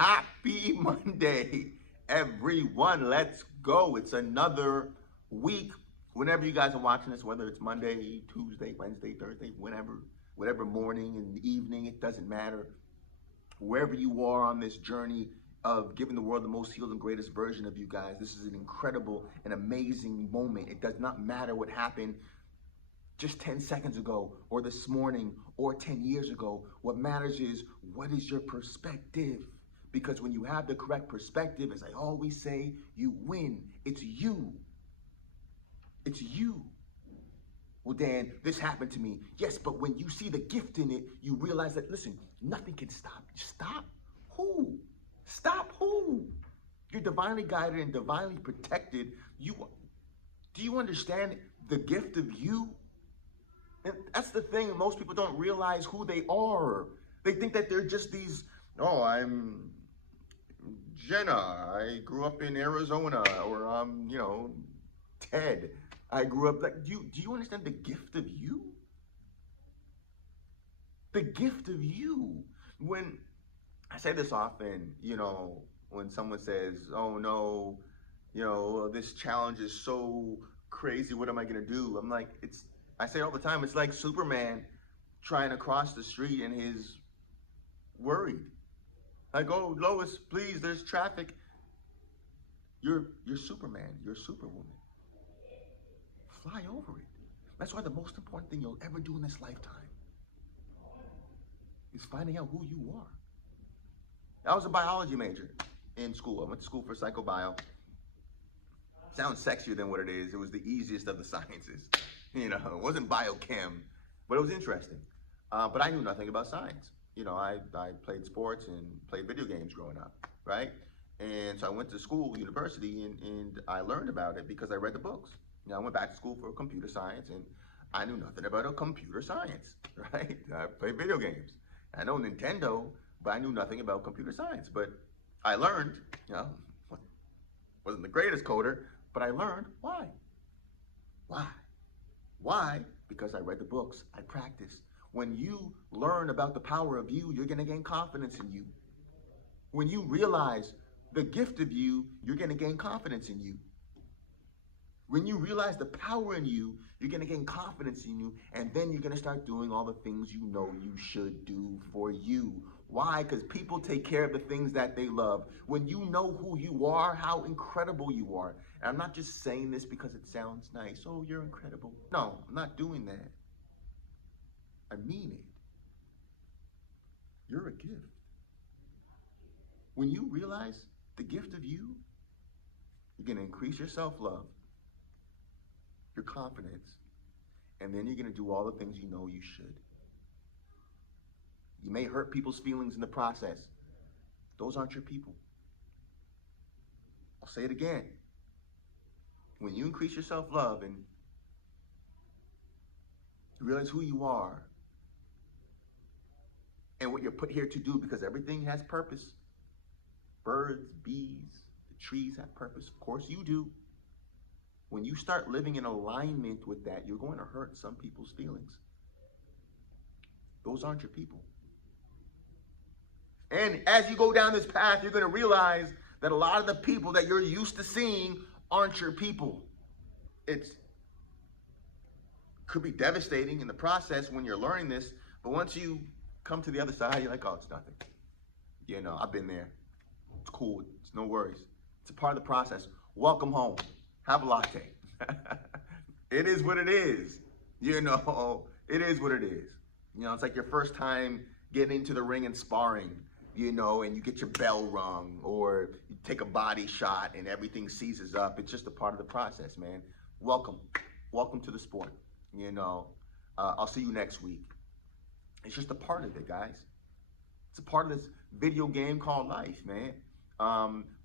Happy Monday, everyone. Let's go. It's another week. Whenever you guys are watching this, whether it's Monday, Tuesday, Wednesday, Thursday, whatever morning and evening, it doesn't matter. Wherever you are on this journey of giving the world the most healed and greatest version of you guys, this is an incredible and amazing moment. It does not matter what happened just 10 seconds ago or this morning or 10 years ago. What matters is, what is your perspective? Because when you have the correct perspective, as I always say, you win. It's you. It's you. Well, Dan, this happened to me. Yes, but when you see the gift in it, you realize that, listen, nothing can stop. Stop who? Stop who? You're divinely guided and divinely protected. Do you understand the gift of you? And that's the thing. Most people don't realize who they are. They think that they're just these, oh, I'm Jenna. I grew up in Arizona. Or I'm, Ted. I grew up like, do you understand the gift of you? The gift of you. When I say this often, when someone says, oh no, this challenge is so crazy, what am I gonna do? I'm like, I say all the time, it's like Superman trying to cross the street and he's worried. I go, Lois, please, there's traffic. You're Superman, you're Superwoman. Fly over it. That's why the most important thing you'll ever do in this lifetime is finding out who you are. I was a biology major in school. I went to school for psychobio. Sounds sexier than what it is. It was the easiest of the sciences. It wasn't biochem, but it was interesting. But I knew nothing about science. I played sports and played video games growing up, right? And so I went to school, university, and I learned about it because I read the books. I went back to school for computer science, and I knew nothing about a computer science, right? I played video games. I know Nintendo, but I knew nothing about computer science. But I learned, wasn't the greatest coder, but I learned why. Why? Because I read the books, I practiced. When you learn about the power of you, you're gonna gain confidence in you. When you realize the gift of you, you're gonna gain confidence in you. When you realize the power in you, you're gonna gain confidence in you, and then you're gonna start doing all the things you know you should do for you. Why? Because people take care of the things that they love. When you know who you are, how incredible you are. And I'm not just saying this because it sounds nice. Oh, you're incredible. No, I'm not doing that. I mean it. You're a gift. When you realize the gift of you, you're gonna increase your self-love, your confidence, and then you're gonna do all the things you know you should. You may hurt people's feelings in the process. Those aren't your people. I'll say it again. When you increase your self-love and you realize who you are and what you're put here to do, because everything has purpose. Birds, bees, the trees have purpose. Of course you do. When you start living in alignment with that, you're going to hurt some people's feelings. Those aren't your people. And as you go down this path, you're going to realize that a lot of the people that you're used to seeing aren't your people. It could be devastating in the process when you're learning this, but once you come to the other side, you're like, oh, it's nothing. I've been there. It's cool. It's no worries. It's a part of the process. Welcome home. Have a latte. It is what it is. It is what it is. It's like your first time getting into the ring and sparring, and you get your bell rung, or you take a body shot and everything seizes up. It's just a part of the process, man. Welcome to the sport. I'll see you next week. It's just a part of it, guys. It's a part of this video game called life, man.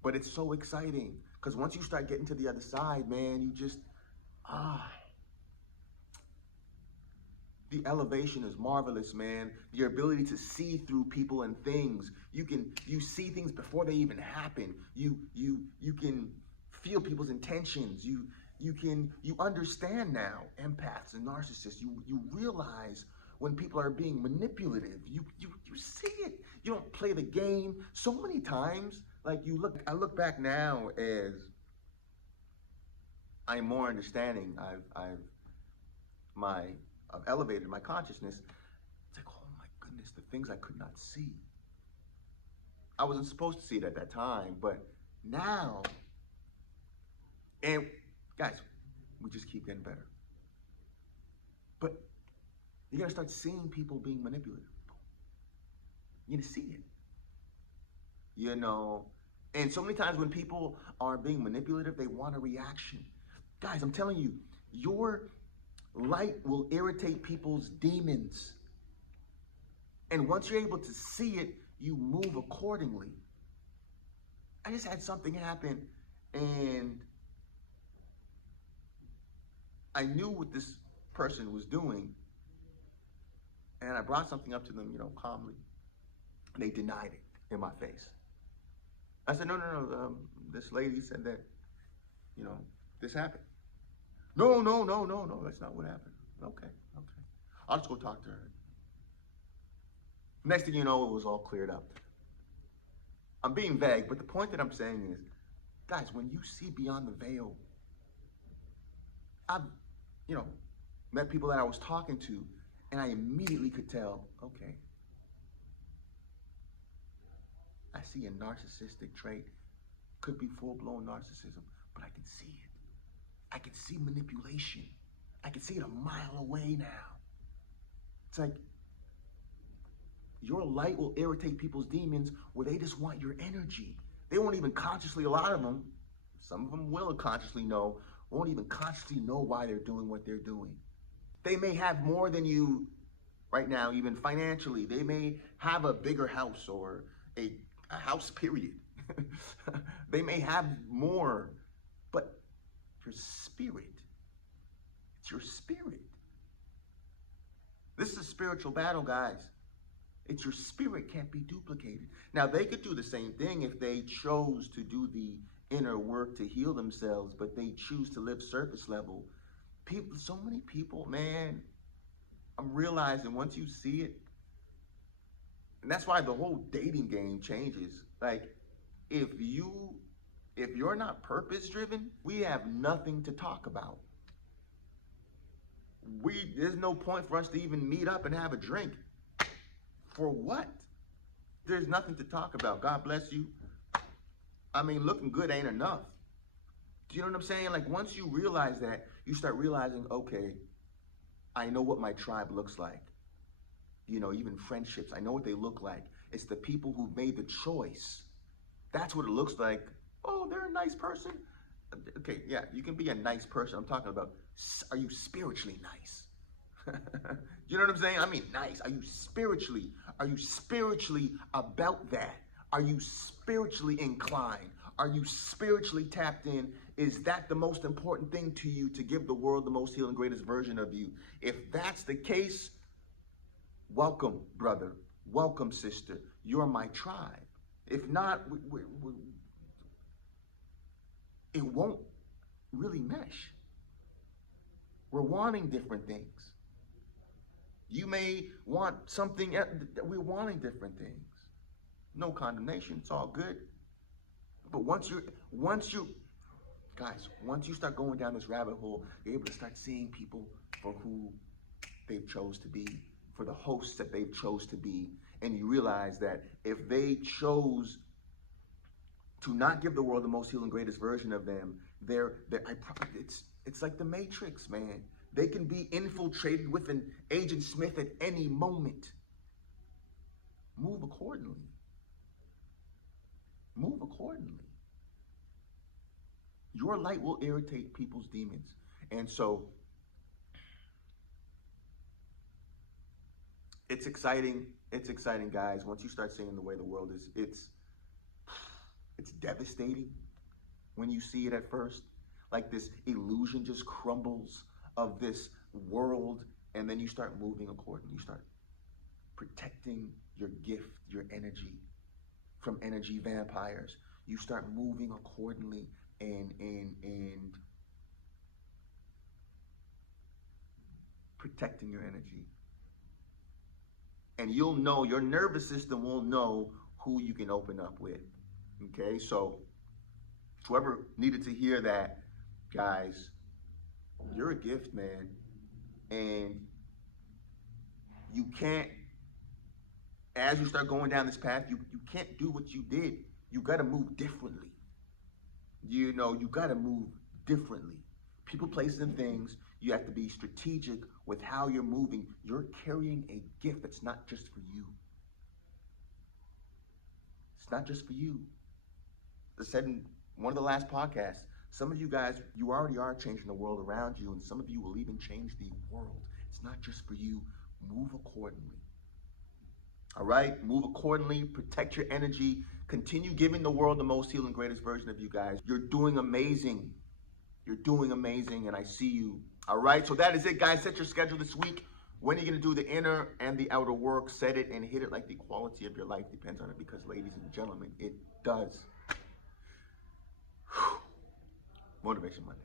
But it's so exciting because once you start getting to the other side, man, you just, the elevation is marvelous, man. Your ability to see through people and things. You see things before they even happen. You can feel people's intentions. You understand now empaths and narcissists. You realize when people are being manipulative. You see it. You don't play the game. So many times, like I look back now as I'm more understanding. I've elevated my consciousness. It's like, oh my goodness, the things I could not see. I wasn't supposed to see it at that time, but now, and guys, we just keep getting better. But you're gonna start seeing people being manipulative. You're gonna see it. You know, and so many times when people are being manipulative, they want a reaction. Guys, I'm telling you, your light will irritate people's demons. And once you're able to see it, you move accordingly. I just had something happen, and I knew what this person was doing, and I brought something up to them, calmly. And they denied it in my face. I said, no, this lady said that, this happened. No, that's not what happened. Okay. I'll just go talk to her. Next thing you know, it was all cleared up. I'm being vague, but the point that I'm saying is, guys, when you see beyond the veil, I've, met people that I was talking to, and I immediately could tell, okay, I see a narcissistic trait. Could be full-blown narcissism, but I can see it. I can see manipulation. I can see it a mile away now. It's like, your light will irritate people's demons where they just want your energy. They won't even consciously, a lot of them, some of them will consciously know, won't even consciously know why they're doing what they're doing. They may have more than you right now, even financially. They may have a bigger house or a house, period. They may have more, but your spirit, it's your spirit. This is a spiritual battle, guys. It's your spirit can't be duplicated. Now, they could do the same thing if they chose to do the inner work to heal themselves, but they choose to live surface level. People, so many people, man, I'm realizing once you see it, and that's why the whole dating game changes. Like, if you're not purpose driven, we have nothing to talk about. There's no point for us to even meet up and have a drink. For what? There's nothing to talk about. God bless you. I mean, looking good ain't enough. Do you know what I'm saying? Like, once you realize that, you start realizing, okay, I know what my tribe looks like. Even friendships, I know what they look like. It's the people who made the choice. That's what it looks like. Oh, they're a nice person. Okay, yeah, you can be a nice person. I'm talking about, are you spiritually nice? You know what I'm saying? I mean, nice. Are you spiritually about that? Are you spiritually inclined? Are you spiritually tapped in? Is that the most important thing to you, to give the world the most healing, greatest version of you? If that's the case, welcome, brother. Welcome, sister. You're my tribe. If not, it won't really mesh. We're wanting different things. You may want something, we're wanting different things. No condemnation, it's all good. But once you start going down this rabbit hole, you're able to start seeing people for who they've chose to be, for the hosts that they've chose to be. And you realize that if they chose to not give the world the most healing, greatest version of them, it's like the Matrix, man. They can be infiltrated with an Agent Smith at any moment. Move accordingly. Move accordingly. Your light will irritate people's demons. And so, it's exciting. It's exciting, guys. Once you start seeing the way the world is, it's devastating when you see it at first. Like, this illusion just crumbles of this world, and then you start moving accordingly. You start protecting your gift, your energy from energy vampires. You start moving accordingly and protecting your energy. And you'll know, your nervous system will know who you can open up with. Okay, so whoever needed to hear that, guys, you're a gift, man. And you can't, as you start going down this path, you can't do what you did. You got to move differently. You know, you got to move differently. People, places, and things, you have to be strategic with how you're moving. You're carrying a gift that's not just for you. It's not just for you. As I said in one of the last podcasts, some of you guys, you already are changing the world around you, and some of you will even change the world. It's not just for you. Move accordingly. All right? Move accordingly. Protect your energy. Continue giving the world the most healing, greatest version of you guys. You're doing amazing. You're doing amazing, and I see you. All right? So that is it, guys. Set your schedule this week. When are you going to do the inner and the outer work? Set it and hit it like the quality of your life depends on it, because, ladies and gentlemen, it does. Motivation Monday.